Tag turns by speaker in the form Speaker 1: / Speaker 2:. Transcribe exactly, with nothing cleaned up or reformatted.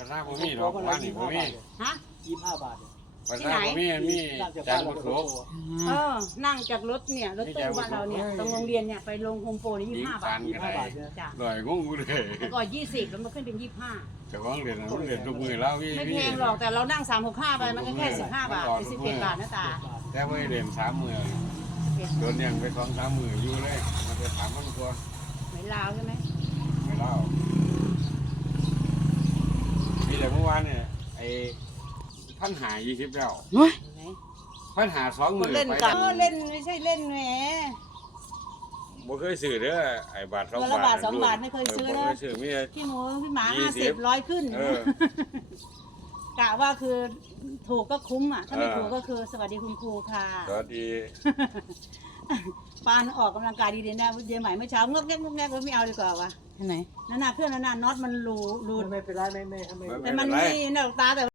Speaker 1: ษาผมมีหรอกบ้านนี่ผมมี
Speaker 2: ฮะ
Speaker 3: ยี่สิบห้าบาท
Speaker 1: ภาษาผมมีมีจานบุตร
Speaker 2: เออนั่งจากรถเนี่ยรถตู้บ้านเราเนี่ยตรงโรงเรียนเนี่ยไปลงโฮมโปรนี่ยี่
Speaker 1: ยิ
Speaker 2: สิ
Speaker 1: ง
Speaker 2: บห้า
Speaker 1: ฟั
Speaker 2: บาท
Speaker 1: นกันได้
Speaker 2: จ้ะ
Speaker 1: ลอยงงกูเลย
Speaker 2: แล้วก็ยี่สิบแล้วมันขึ้นเป็นยี่สิบห้า
Speaker 1: เจ้าของเรียนมันเรียนทุกมือแล้วพี่
Speaker 2: ไม่แพงหรอกแต่เรานั่งสามหกห้าไปมันก็แค่สิบห้าบาทหรือสิบเอ็ดบาทนะตา
Speaker 1: แต่ไม่เรียนสามมือโดนยังไปสองสามมืออยู่เลยมันไปถามมันกลัว
Speaker 2: ไหนลาวใช่ไหม
Speaker 1: ไม่เล่ามีแต่เมื่อวานเนี่ยไอ้พันหายี่สิบแล้วพันหาสองมือ
Speaker 2: เล่น
Speaker 1: ไป
Speaker 2: กันเล่นไม่ใช่เล่นแหม
Speaker 1: บ่เคยซื้อเด้อไอ้บาทสอง
Speaker 2: วันละ
Speaker 1: บาท
Speaker 2: บาทสองบาทไม่เคยซื้อ
Speaker 1: บ่
Speaker 2: นะ
Speaker 1: เคยซื้อมีแต่
Speaker 2: พี่หมูพี่หมา
Speaker 1: ยี่
Speaker 2: ห้า
Speaker 1: สิ
Speaker 2: สิ
Speaker 1: บ
Speaker 2: บร้อยขึ้น
Speaker 1: เออ
Speaker 2: กะว่าคือถูกก็คุ้มอ่ะถ้าไม่
Speaker 1: เออ
Speaker 2: ถูกก็คือสวัสดีคุณครูค่ะ
Speaker 1: สวัสดี
Speaker 2: ปานออกกำลังกายดีๆนะเดี๋ยวใหม่เมื่อเช้างกแงกงกแงกก็ไม่เอาดีกว่าวะ
Speaker 4: ไหน
Speaker 2: นั่นน่ะเครื่องนั่นน่ะน็อตมันรูรู
Speaker 3: ไม่เป็นไรไม่ไม่ไม่
Speaker 2: แต่มันไม่หน้าตาแต่